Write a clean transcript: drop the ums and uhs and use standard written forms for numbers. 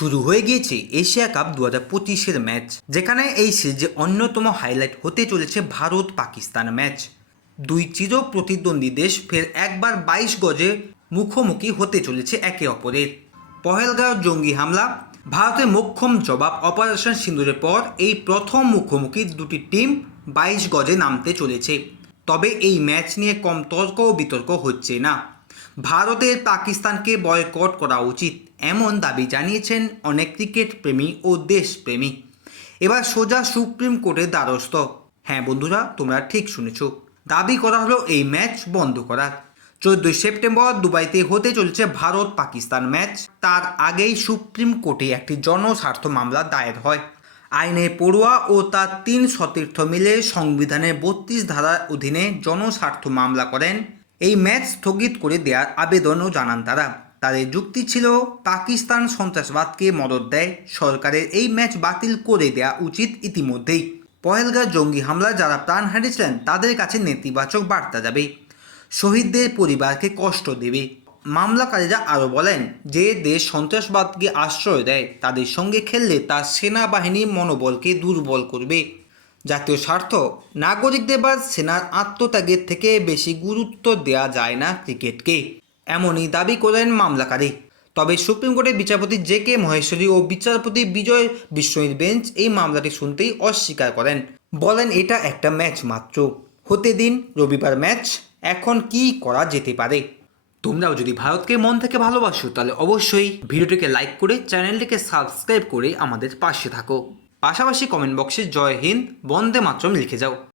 শুরু হয়ে গিয়েছে এশিয়া কাপ 2025-এর ম্যাচ, যেখানে এই সিরিজে অন্যতম হাইলাইট হতে চলেছে ভারত পাকিস্তান ম্যাচ। দুই চির প্রতিদ্বন্দ্বী দেশ ফের একবার 22 গজে মুখোমুখি হতে চলেছে একে অপরের। পহেলগাঁও জঙ্গি হামলা, ভারতের মোক্ষম জবাব অপারেশন সিন্দুরের পর এই প্রথম মুখোমুখি দুটি টিম 22 গজে নামতে চলেছে। তবে এই ম্যাচ নিয়ে কম তর্ক ও বিতর্ক হচ্ছে না। ভারতের পাকিস্তানকে বয়কট করা উচিত, এমন দাবি জানিয়েছেন অনেক ক্রিকেট প্রেমী ও দেশপ্রেমী। এবার সোজা সুপ্রিম কোর্টের দ্বারস্থ। হ্যাঁ বন্ধুরা, তোমরা ঠিক শুনেছ, দাবি করা হলো এই ম্যাচ বন্ধ করার। 14 সেপ্টেম্বর দুবাইতে হতে চলেছে ভারত পাকিস্তান ম্যাচ। তার আগেই সুপ্রিম কোর্টে একটি জনস্বার্থ মামলা দায়ের হয়। আইনের পড়ুয়া ও তার 3 সতীর্থ মিলে সংবিধানের 32 ধারার অধীনে জনস্বার্থ মামলা করেন। এই ম্যাচ স্থগিত করে দেওয়ার আবেদনও জানান তারা। তাদের যুক্তি ছিল, পাকিস্তান সন্ত্রাসবাদকে মদদ দেয়, সরকারের এই ম্যাচ বাতিল করে দেওয়া উচিত ইতিমধ্যেই। পহেলগাঁও জঙ্গি হামলায় যারা প্রাণ হারিয়েছিলেন তাদের কাছে নেতিবাচক বার্তা যাবে, শহীদদের পরিবারকে কষ্ট দেবে। মামলাকারীরা আরও বলেন, যে দেশ সন্ত্রাসবাদকে আশ্রয় দেয় তাদের সঙ্গে খেললে তার সেনাবাহিনীর মনোবলকে দুর্বল করবে। জাতীয় স্বার্থ, নাগরিকদের বা সেনার আত্মত্যাগের থেকে বেশি গুরুত্ব দেওয়া যায় না ক্রিকেটকে, এমনই দাবি করেন মামলাকারী। তবে সুপ্রিম কোর্টের বিচারপতি জে.কে. মহেশ্বরী ও বিচারপতি বিজয় বিষ্ণইর বেঞ্চ এই মামলাটি শুনতেই অস্বীকার করেন। বলেন, এটা একটা ম্যাচ মাত্র, হতে দিন, রবিবার ম্যাচ, এখন কি করা যেতে পারে। তোমরাও যদি ভারতকে মন থেকে ভালোবাসো তাহলে অবশ্যই ভিডিওটিকে লাইক করে চ্যানেলটিকে সাবস্ক্রাইব করে আমাদের পাশে থাকো। পাশাপাশি কমেন্ট বক্সে জয় হিন্দ, বন্দে মাতরম লিখে যাও।